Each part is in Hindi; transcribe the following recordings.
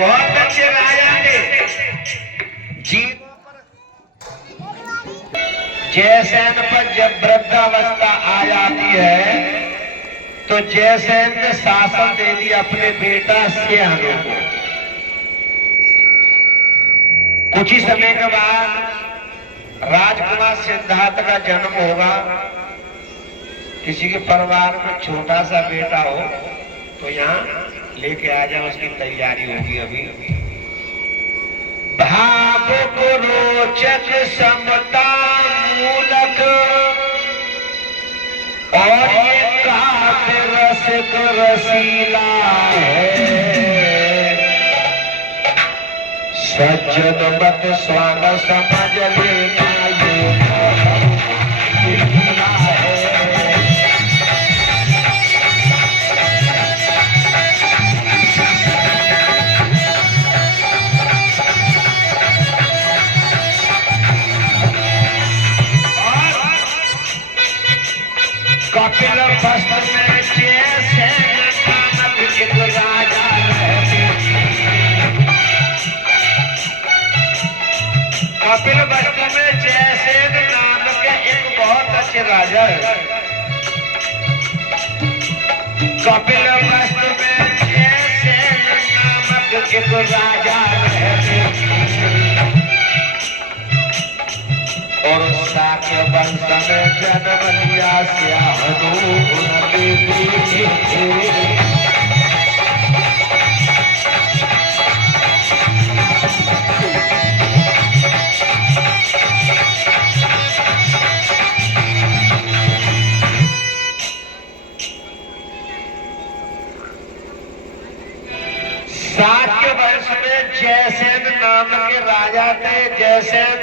बहुत अच्छे राजा ने जीवों पर जयसेन पर जब वृद्धावस्था आ जाती है तो जयसेन ने शासन दे दिया अपने बेटा सिंहानु को। कुछ ही समय के बाद राजकुमार सिद्धार्थ का जन्म होगा। किसी के परिवार में छोटा सा बेटा हो तो यहाँ लेके आ जाओ, उसकी तैयारी होगी अभी। भावुक रोचक समता मूलक और ये काव्य रसिक रसीला है। सज्जन मत स्वांग समझ लेना ये कपिल वस्तु में जयसेन नामक एक राजा रहते। कपिल वस्तु में जयसेन नामक एक बहुत अच्छे राजा है। कपिल वस्तु में जयसेन नामक एक राजा रहते और साक्य वंश में जन्म लिया सिंहानु उनके पीछे। साक्य वंश में जयसेन नाम के राजा थे। जयसेन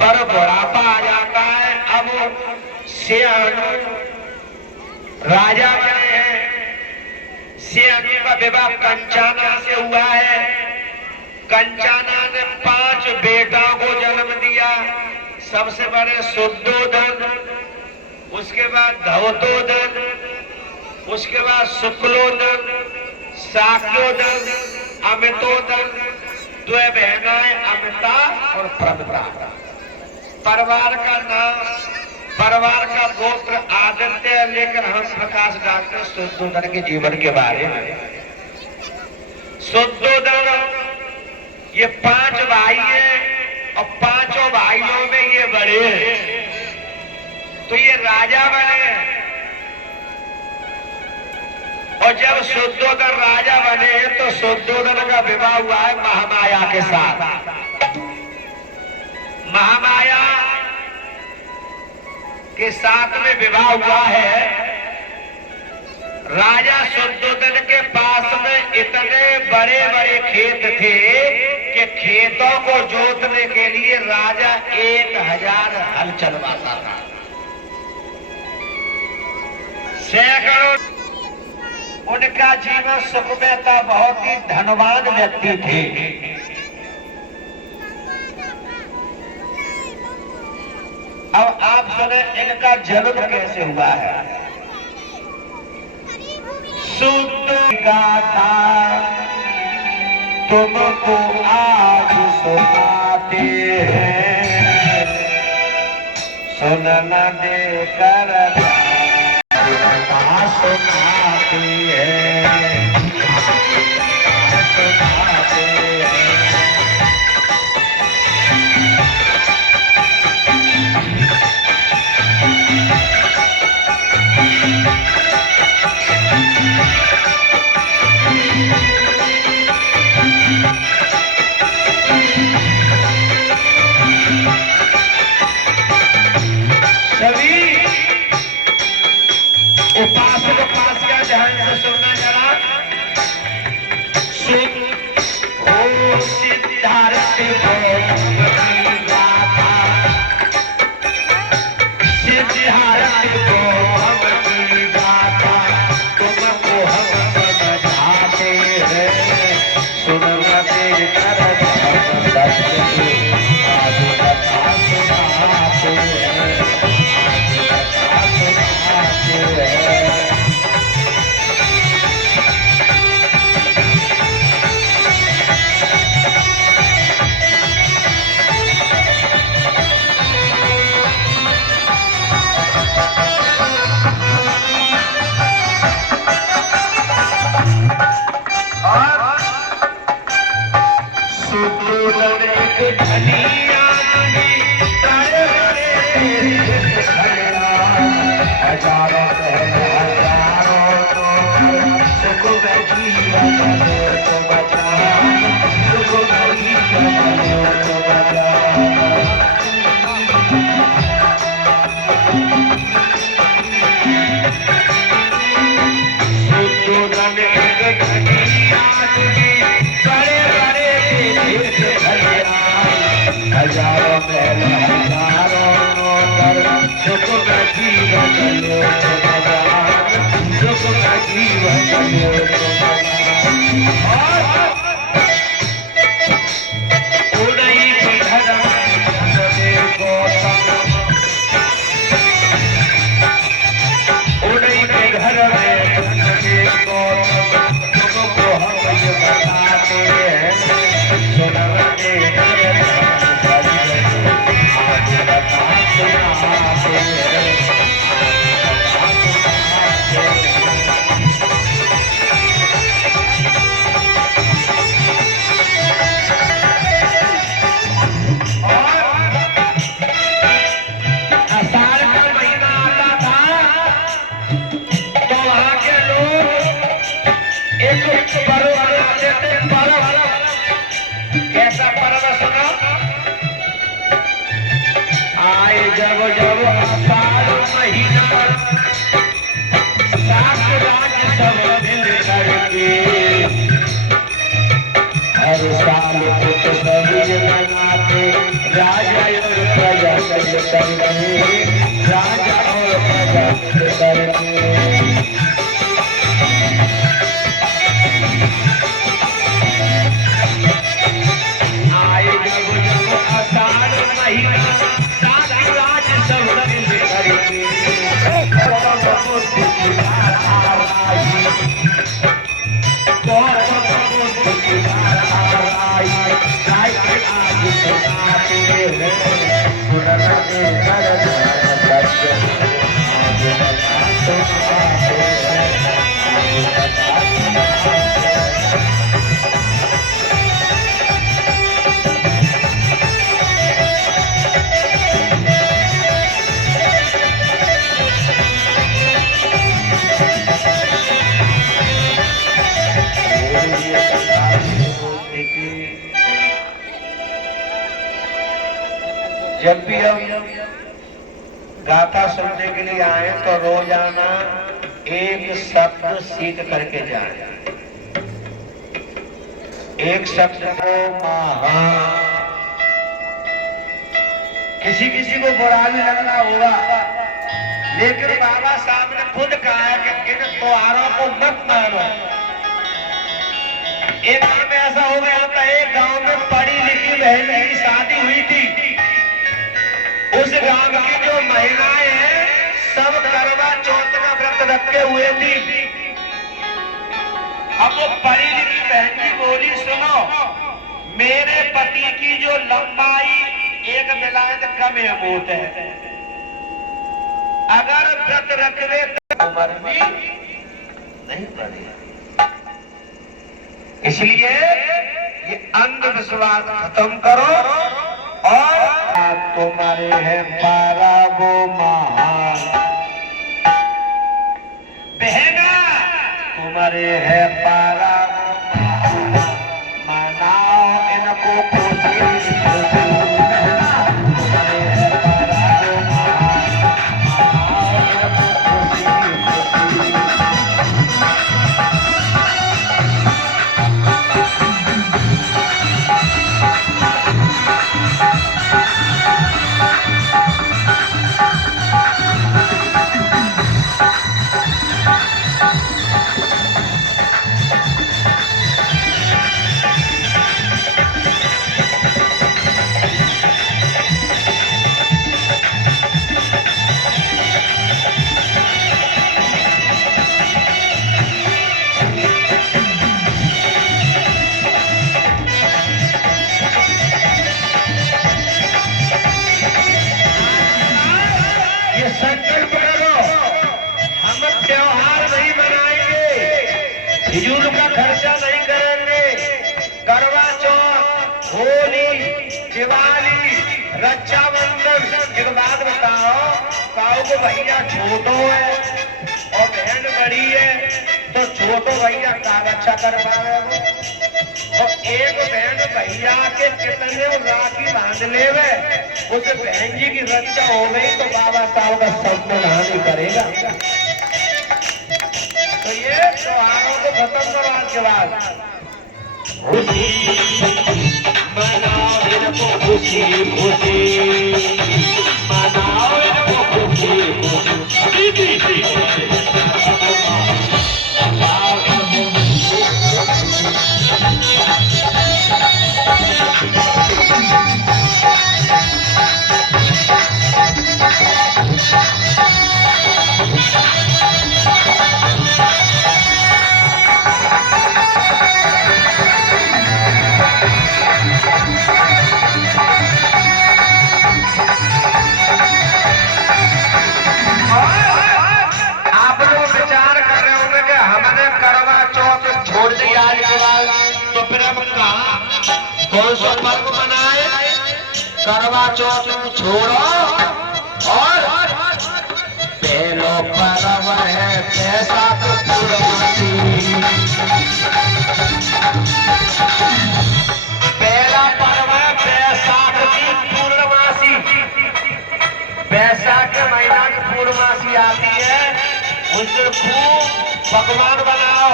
पर बुढ़ापा आ जाता है। अब सिंहानु राजा बने हैं। सिंहानु का विवाह कंचाना से हुआ है। कंचाना ने 5 बेटाओं को जन्म दिया। सबसे बड़े शुद्धोधन, उसके बाद धौतोधन, उसके बाद शुक्लोधन, साक्योधन, अमितोधन। 2 बहनाएं अमिता और प्रमिता। परिवार का नाम, परिवार का गोत्र आदित्य है। लेकर हम प्रकाश डालते हैं शुद्धोधन के जीवन के बारे में। शुद्धोधन ये 5 भाई हैं और 5 भाइयों में ये बड़े हैं, तो ये राजा बने। और जब शुद्धोधन राजा बने तो शुद्धोधन का विवाह हुआ है महामाया के साथ। महामाया के साथ में विवाह हुआ है। राजा शुद्धोधन के पास में इतने बड़े बड़े खेत थे कि खेतों को जोतने के लिए राजा 1000 हल चलवाता था। सैकड़ों उनका जीवन सुखमय था। बहुत ही धनवान व्यक्ति थे। अब आप सुने इनका जन्म कैसे हुआ है। शुद्ध गाथा तुमको आज सुनाते हैं, सुनना देकर सुनाते हैं, सुनाते हैं। सभी उपासक उपासिका ध्यान से सुनना जरा। हजारों सुख में जीवन को बचा, सुख में जीवन को बचा। हजारों महल हजारों नौकर सुख का जीवन सुख का जीवन उड़ई धर्म उड़ई के घर में गौतम तुमको हम ये बताते हैं सुनाते जब जब आषाढ़ महीना सात राज सब मिल करके हर साल कुछ सभी मनाते राजा और प्रजा करके राजा और प्रजा करके आए जब जब आषाढ़ महीना जब भी हम गाथा सुनने के लिए आए तो रोजाना एक शब्द सीख करके जाए। एक शब्द को महा, किसी किसी को बुरा भी लगना होगा, लेकिन बाबा साहब ने खुद कहा है कि इन त्योहारों को मत मानो। एक गांव में ऐसा हो गया था, एक गांव में पढ़ी लिखी बहन की शादी हुई थी। उस गांव की जो महिलाएं हैं सब करवा चौथ का व्रत रखे हुए थी। अब वो पढ़ी लिखी बहन की बोली, सुनो मेरे पति की जो लंबाई एक मिलायत कम है, अगर व्रत रखे तो उम्र भी नहीं बढ़े। इसलिए ये अंधविश्वास खत्म करो और तुम्हारे है पारा वो महान बहना, तुम्हारे है पारा वो महान, मनाओ इनको खुशी। फिजूल का खर्चा नहीं करेंगे। करवा चौथ, होली, दिवाली, रक्षाबंधन, एक बात बताओ, अब भैया छोटो है और बहन बड़ी है तो छोटो भैया कागच्छा करवा रहे हो और एक बहन भैया के कितने राखी बांध लेवे, उसे बहन जी की रक्षा हो गई तो बाबा साहब का सम्मान हानि करेगा। तो ये त्योहारों को खत्म करो आज के बाद। खुशी मनाओ इनको, खुशी खुशी मनाओ इनको, खुशी खुशी। कौन सा पर्व मनाए? करवा चौथ छोड़ो और पहलो पर्व है बैसाख पूर्णमासी। पहला पर्व है बैसाख की पूर्णमासी। बैसाख के महीना की पूर्णमासी आती है, उस दिन खूब पकवान बनाओ,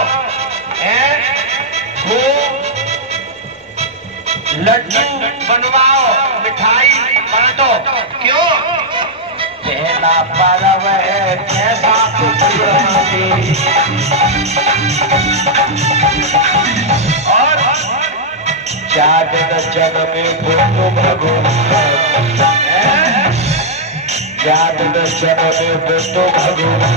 खूब लड्डू बनवाओ, मिठाई बांटो। क्यों? पहला पर्व है बैसाख पूर्णमासी और जागरण जन्मे बुद्ध भगवान, जागरण जन्मे बुद्ध भगवान।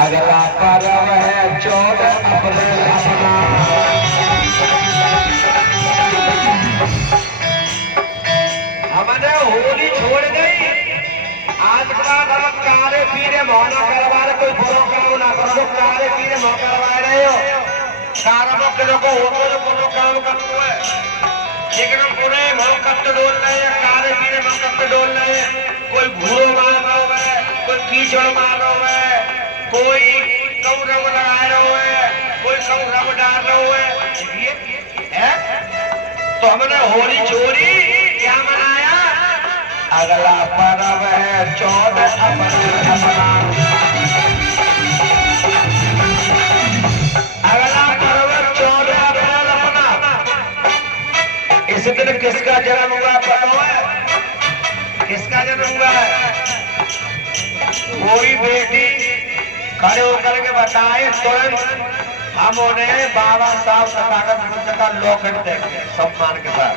अगला पर्व है 14 अप्रैल अपना। हमने होली छोड़ गई, आज के बाद हम कारे पीने मौना करवा रहे, कोई बुरा काम ना करो, कारे पीने मौ करवा रहे हो, कारणों के लोगों हो तो बुरा काम करते है, लेकिन हम पूरे मौ कत्ते डोल रहे हैं, कारे पीने मौ कत्ते डोल रहे हैं। कोई भूरो मार रहा है, कोई कीचड़ मार रहा है, कोई कऊ रंग लगा रहे है, कोई कऊ रंग डाल रहे है। तो हमने होली छोड़ी, क्या मनाया? अगला पर्व है 14 अप्रैल अपना। अगला पर्व 14 अप्रैल अपना। इस दिन किसका जन्म हुआ पता है? किसका जन्म हुआ है? कोई बेटी खड़े होकर के बताए, तुरंत हम उन्हें बाबा साहब तथागत का लॉकेट देंगे सम्मान के साथ।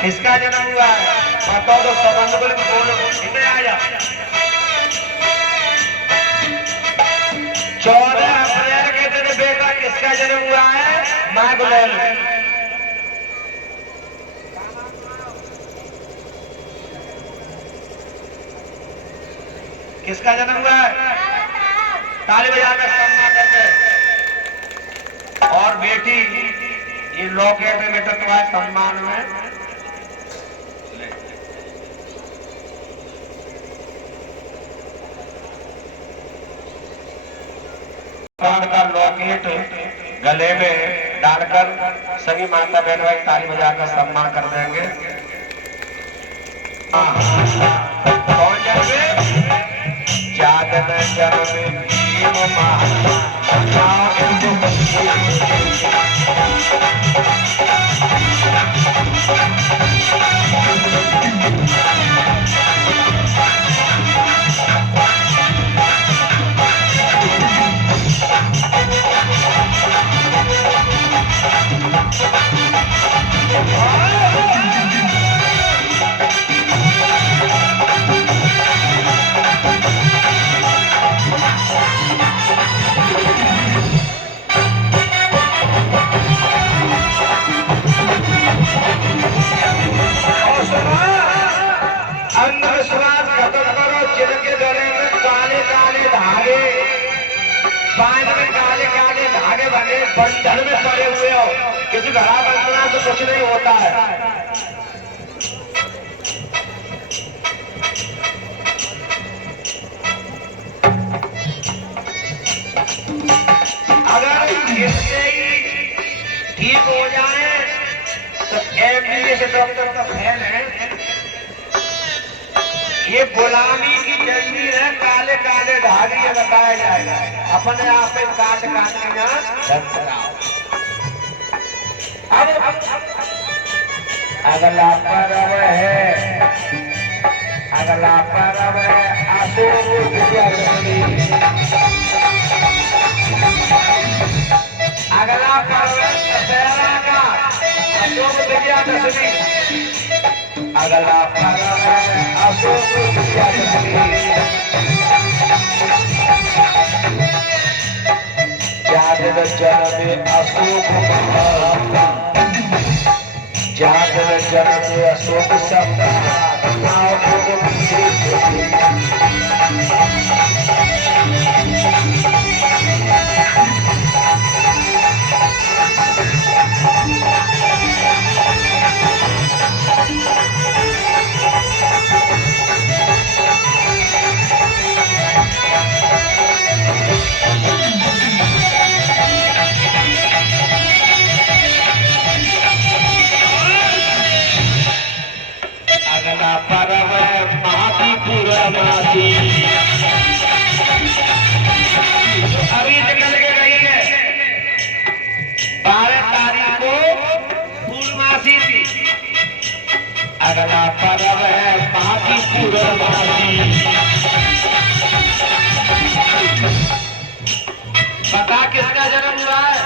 किसका जन्म हुआ है बताओ तो संबंध बोले बोलो आ जा। 14 अप्रैल के दिन बेटा किसका जन्म हुआ है? माँ गुलेल। किसका जन्म हुआ है? ताली बजाकर सम्मान करते। और बेटी ये लॉकेट में बेटा तुम्हारे सम्मान में का लॉकेट गले में डालकर सभी माता बहन भाई ताली बजाकर सम्मान कर देंगे। कौन जाएंगे? जागरण जन्मे भीम बंधन में पड़े हुए हो, किसी घड़ा बंधना तो कुछ नहीं होता है। अगर इससे ही ठीक हो जाए तो MBBS डॉक्टर का फैल है। ये गुलामी की जंजीर है, काले काले धागे बताया जाएगा, अपने आप में काट काट के यहाँ रख कराओ। अब अगला पर्व है, अगला पर्व है अशोक विजयदशमी। अगला पर्व है दशहरा का अशोक विजयदशमी। अगला पर्व है अशोक विजयदशमी। जागर जन्मे अशोक जागर जन्मे अशोक सम्राट। अगला पर्व है महापूर्णमासी। अभी निकल के गई है, 12 तारीख को पूर्णमासी थी। अगला पर्व है महापूर्णमासी। पता किसका जन्म हुआ है?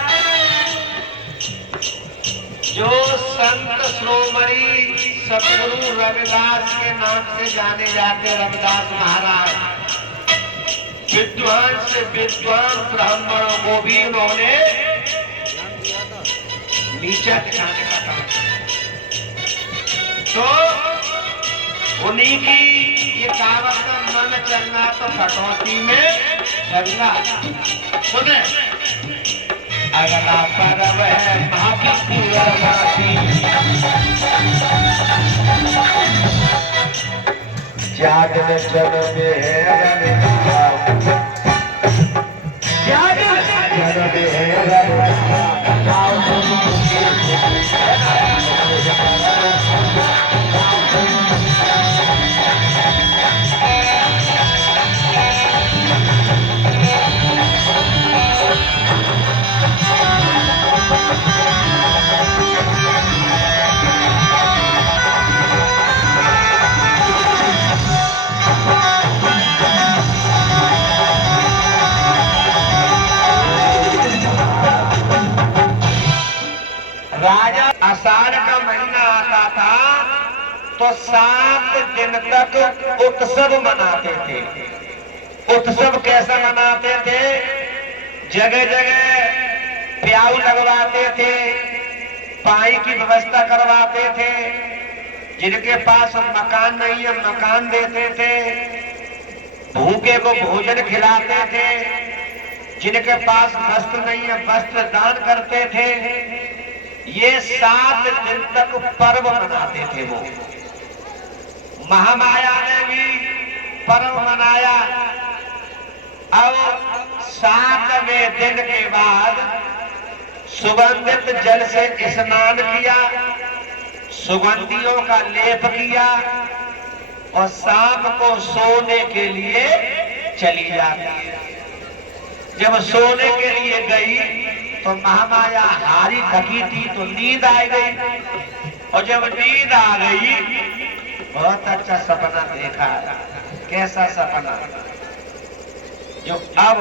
जो संत श्रोमणी सतगुरु रविदास के नाम से जाने जाते रविदास महाराज, विद्वान से विद्वान ब्राह्मणों को भी उन्होंने नीचा दिखाने का काम। तो उन्हीं की ये कहावत का मन चलना तो कटौती में गंगा। सुने, अगला पर्व है महापूर्णमासी। जागर जन्मे जागर जन्मे राजा आषाढ़ का महीना आता था तो 7 दिन तक उत्सव मनाते थे। उत्सव कैसा मनाते थे? जगह जगह प्याऊ लगवाते थे, पानी की व्यवस्था करवाते थे। जिनके पास मकान नहीं है मकान देते थे, भूखे को भोजन खिलाते थे। जिनके पास वस्त्र नहीं है वस्त्र दान करते थे। ये 7 दिन तक पर्व मनाते थे। वो महामाया ने भी पर्व मनाया। अब 7वें दिन के बाद सुगंधित जल से स्नान किया, सुगंधियों का लेप किया और शाम को सोने के लिए चली जाती है। जब सोने के लिए गई तो महामाया हारी थकी थी तो नींद आ गई, और जब नींद आ गई बहुत अच्छा सपना देखा। कैसा सपना? जो अब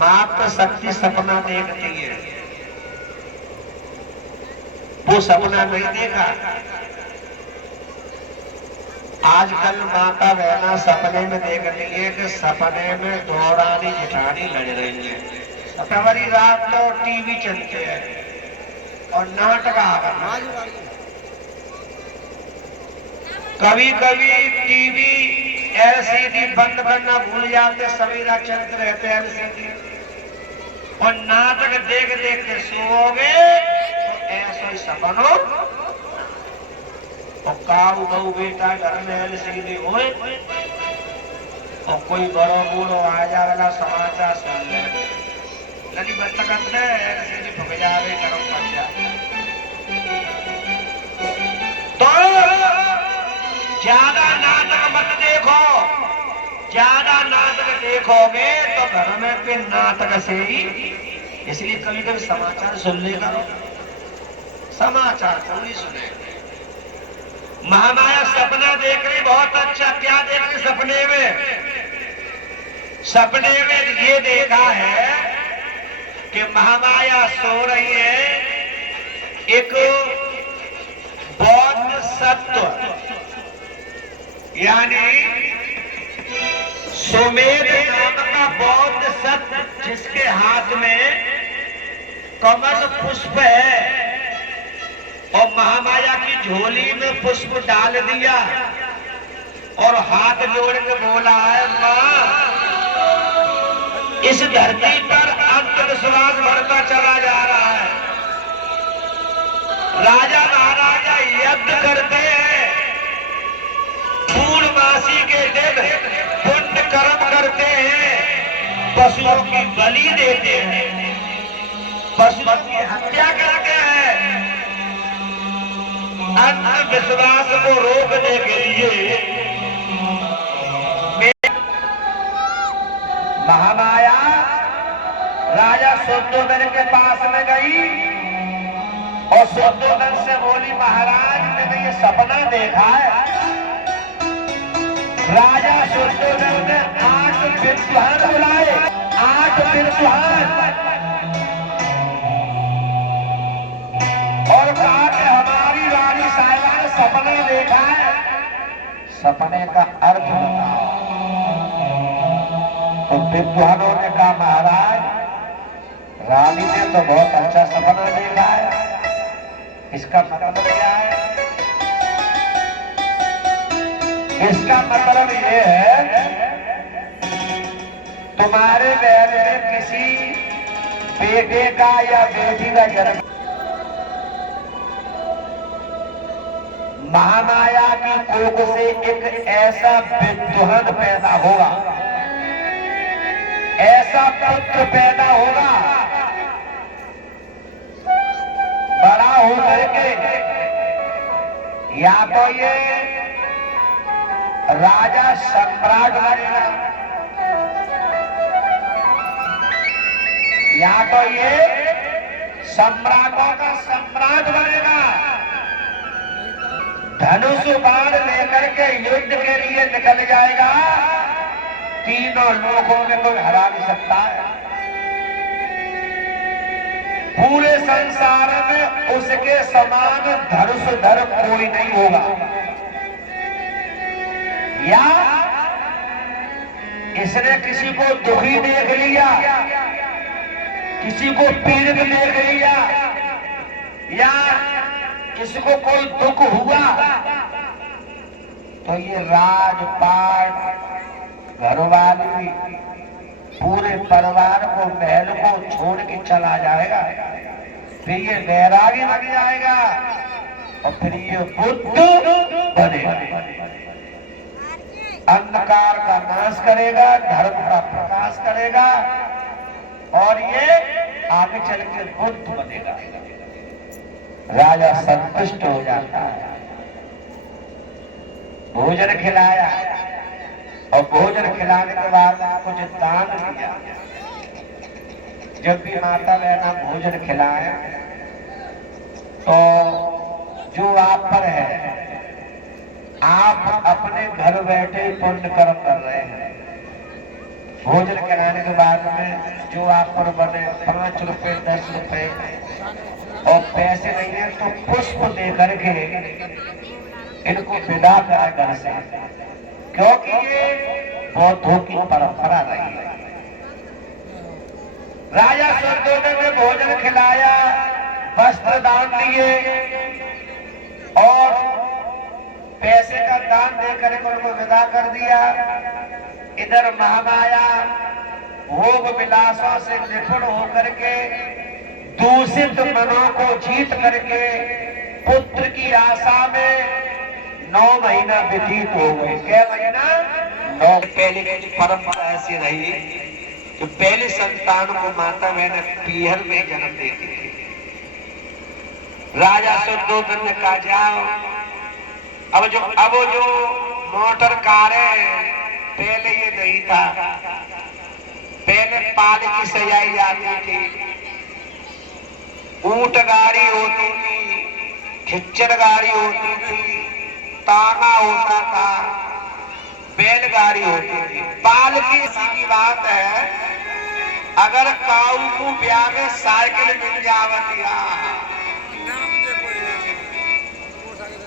मात्र शक्ति सपना देखती है, वो सपना नहीं देखा। आजकल माता बहना सपने में देखती है कि सपने में दौरानी जेठानी लड़ रही है। सपनवरी रात तो टीवी चलते हैं और नाटक आ रहा है। कभी कभी टीवी LCD बंद करना भूल जाते, सवेरा चलते रहते LCD, और नाटक देख देख के सोओगे तो ऐसा ही सपनो और काऊ गऊ बेटा घर में सीधी होए और कोई बड़ो बूढ़ो आ जावेला समाचार सुन ले लड़ी बतकत ने सीधी भग जावे गरम पड़ जाए। तो ज्यादा नाटक मत देखो, ज्यादा नाटक देखोगे तो घर में फिर नाटक से ही। इसलिए कभी कभी समाचार सुन ले करो, समाचार थोड़ी सुने। महामाया सपना देख रही, बहुत अच्छा। क्या देख रही सपने में? सपने में ये देखा है कि महामाया सो रही है, एक बौद्ध सत्व यानी सुमेध नाम का बौद्ध सत्व, जिसके हाथ में कमल पुष्प है और महामाया की झोली में पुष्प डाल दिया और हाथ जोड़ के बोला है, मां इस धरती पर अंधविश्वास बढ़ता चला जा रहा है। राजा महाराजा यज्ञ करते हैं, पूर्णमासी के दिन पुण्य कर्म करते हैं, पशुओं की बलि देते हैं, पशुओं की हत्या करते हैं। अंधविश्वास को रोकने के लिए महामाया राजा शुद्धोधन के पास में गई और शुद्धोधन से बोली, महाराज मैंने ये सपना देखा है। राजा शुद्धोधन ने 8 विद्वान बुलाए, 8 विद्वान, और कहा कि हमारी रानी साहिबा ने सपना देखा है, सपने का अर्थ बताओ। तो विद्वानों ने कहा, महाराज रानी ने तो बहुत अच्छा सपना देखा है, इसका मतलब क्या है? इसका मतलब ये है तुम्हारे बहन में किसी बेटे का या बेटी का जन्म। महामाया की कोख से एक ऐसा विद्वान पैदा होगा, ऐसा पुत्र पैदा होगा, बड़ा होकर के या तो ये राजा सम्राट बनेगा, या तो ये सम्राटों का सम्राट बनेगा, धनुष बाण लेकर के युद्ध के लिए निकल जाएगा, तीनों लोगों में कोई हरा नहीं सकता है। पूरे संसार में उसके समान धनुषधर कोई नहीं होगा। या इसने किसी को दुखी देख लिया, किसी को पीड़ित देख लिया, या किसी को कोई दुख हुआ, तो ये राजपाट घरवाली पूरे परिवार को महल को छोड़ के चला जाएगा, फिर ये वैरागी बन जाएगा और फिर ये बुद्ध बनेगा, अंधकार का नाश करेगा, धर्म का प्रकाश करेगा और ये आगे चल के बुद्ध बनेगा। राजा संतुष्ट हो जाता है, भोजन खिलाया और भोजन खिलाने के बाद कुछ दान दिया। जब भी माता बहना भोजन खिलाए तो जो आप पर है, आप अपने घर बैठे पुण्य कर्म कर रहे हैं। भोजन खिलाने के बाद में जो आप पर बने 5 रुपए 10 रुपए और पैसे नहीं है तो पुष्प दे करके इनको विदा करा घर से, क्योंकि ये बौद्धों की परंपरा रही है। राजा शुद्धोधन ने भोजन खिलाया, वस्त्र दान दिए और पैसे का दान देकर उनको विदा कर दिया। इधर महामाया भोग विलासों से निपुण होकर के दूषित मनों को जीत करके पुत्र की आशा में 9 महीना व्यतीत हो गए। क्या महीना? 9। पहले की परंपरा ऐसी रही कि पहले संतान को माता बहन पीहर में जन्म देती थी। राजा शुद्धोधन ने कहा जाओ, अब जो मोटर कार है, पहले ये नहीं था। पहले पालकी सजाई जाती थी, ऊंट गाड़ी होती थी, खच्चर गाड़ी होती थी, ताना होता था, बैलगाड़ी होती थी। पालकी की बात है, अगर काऊ को ब्याह में साइकिल मिल जावतिया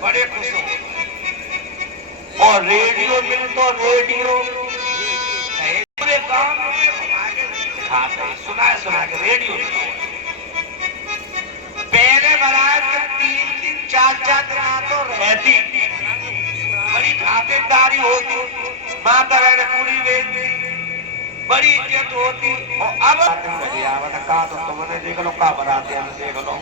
बड़े खुश हो। और रेडियो मिल तो रेडियो पूरे गांव में सुना के रेडियो पहले बारात के 3-3 4-4 दिन तो रहती, बड़ी खातिरदारी होती, माता बहन पूरी बेचती, बड़ी इज्जत होती। और अब कहा तो तुमने देख लो, का बनाते हैं देख लो।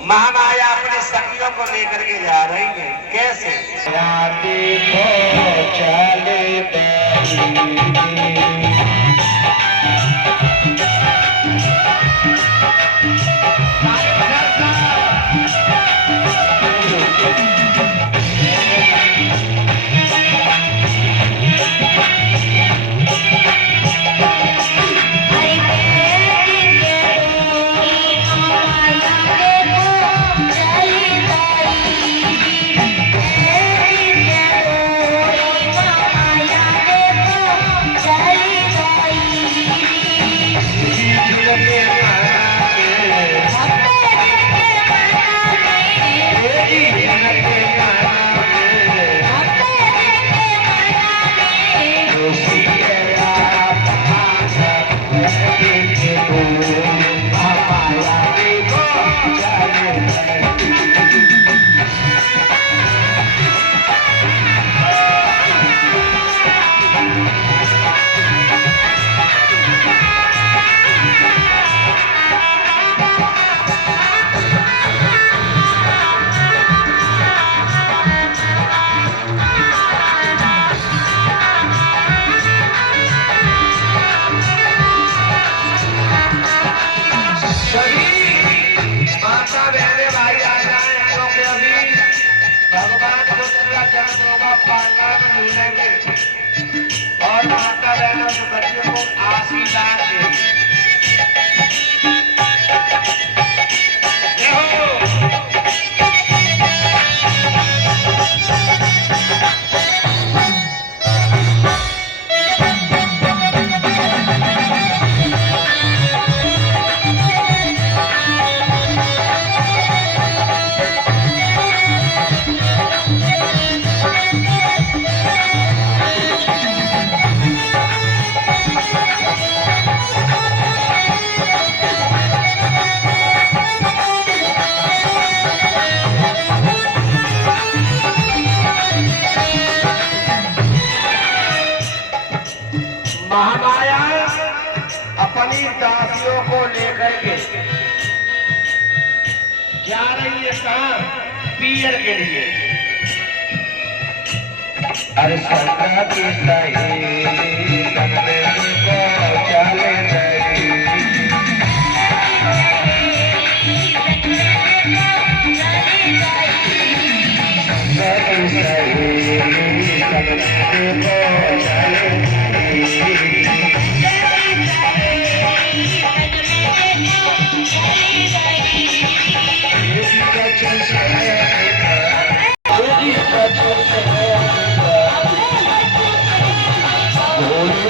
महामाया अपने सखियों को लेकर के जा रही है। कैसे? देखो चले और माता बहन उस बच्चे को आशीर्वाद दे। महामाया अपनी दासियों को लेकर के जा रही है कहाँ? पीयर के लिए। अरे सरकार की सही करने को चले Holy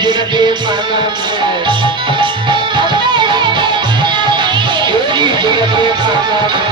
जिनके मन में जिनके मन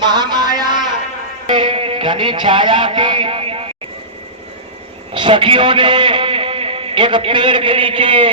महामाया घनी छाया थी। सखियों ने एक पेड़ के नीचे